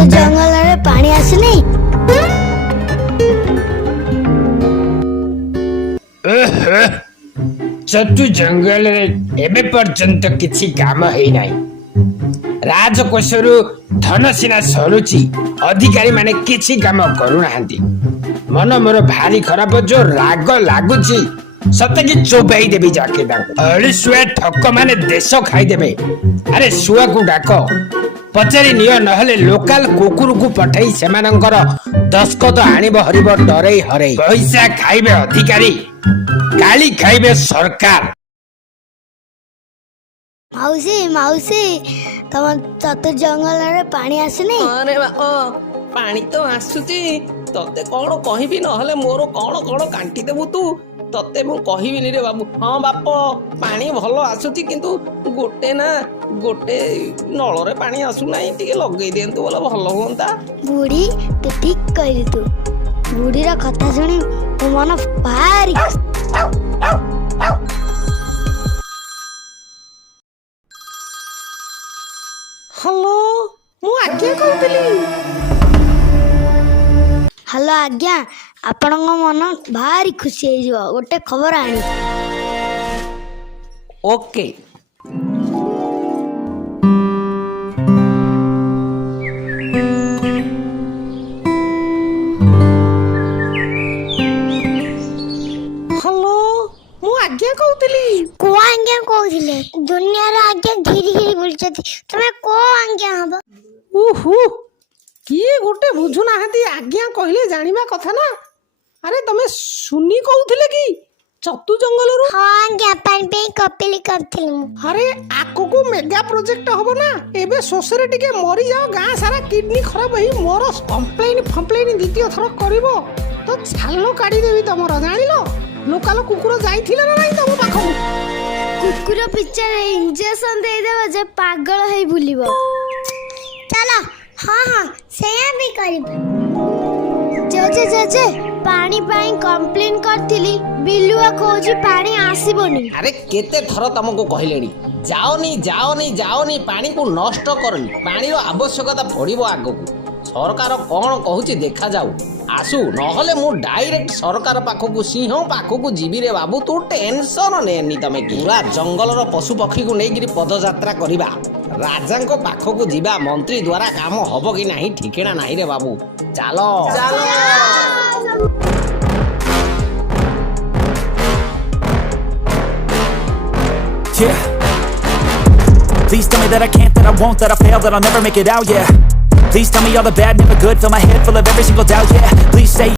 तो जंगल रे पानी आसनी चतु जंगल रे एबे पर्यंत किछि काम हेई नाही। राजकोषरु धन सिना सरुची अधिकारी माने किछि काम करू नाहंती। मन मोर भारी खराब जो राग लागुची सते कि चोबाई देबी जाके दांको अली सुए ठक्क माने देश खाई देबे। अरे सुआ को डाको पचारि नियो नहले लोकल कुकुर को पठाई सेमानंकर दस्खत आनिब हरिब डरेई हरेई पैसा खाइबे अधिकारी गाली खाइबे सरकार। मौसी मौसी तम चतु जंगल रे पानी आसनी अरे पानी तो आसुची तते कौन कहबी नहले मोर कौन कौन कांटी देबु तू तते मु कहबिनी रे बाबू। हाँ बाप पानी भल आसुची किंतु गोटे नल रे पानी आसु नाही टिके लगेई देंतु बोला भल होंता। बुढ़ी तू ठीक कहली तू बुढ़ी रा कथा सुनी तो मन भारी हेलो मु आज्ञा कहतली। हेलो आज्ञा आपण मन भारी खुशी हो जिवो गोटे खबर आनी। ओके हेलो मु आज्ञा कहतली। को आज्ञा कहथिले दुनिया रा आज्ञा घिरी घिरी बुलचती तमे को आज्ञा हबो उहु किए गोटे बुझु नाहंती आज्ञा कहले जानिबा कथा ना। अरे तमे सुनी कहउथिले कि चतु जंगलरू। हां आज्ञा पानी पे कपिली करथिलु। अरे आको को मेगा प्रोजेक्ट हबो ना एबे सोसरे टिके मरी जाओ गां सारा किडनी खराब होई मोर कंप्लेन द्वितीय थर करबो तो छालो काढी देबी तमरो जानिलो। लोकाल कुकुर जाइथिले ना नाही तम पाखो कुकुर पिक्चर इंजेक्शन दे देबो जे पागल हेई बुलिबो। चलो हाँ हाँ सेया भी करिब। जे पानी पाई कंप्लेन करथिली बिलुआ कोजी पानी आसीबोनी। अरे केते थर तुमको कहलेनी जाओनी पानी को नष्ट करनी पानी रो आवश्यकता पड़िबो आगो को सरकार कोन कहूची देखा जाऊ आसु नहले मु डायरेक्ट सरकार पाखकु सिंह पाखकु जीवी रे बाबू तू टेंशन नेनी तमे पूरा जंगल रो पशु पक्षी को नेगिरी पदयात्रा करिबा राजांको पाखकु जीवा मंत्री द्वारा काम हबो कि नाही ठिकेना नाही रे बाबू चलो Yeah. Please tell me that I can't, that I won't, that I fail, that I'll never make it out, yeah. Please tell me all the bad, never good, fill my head full of every single doubt, yeah. Please say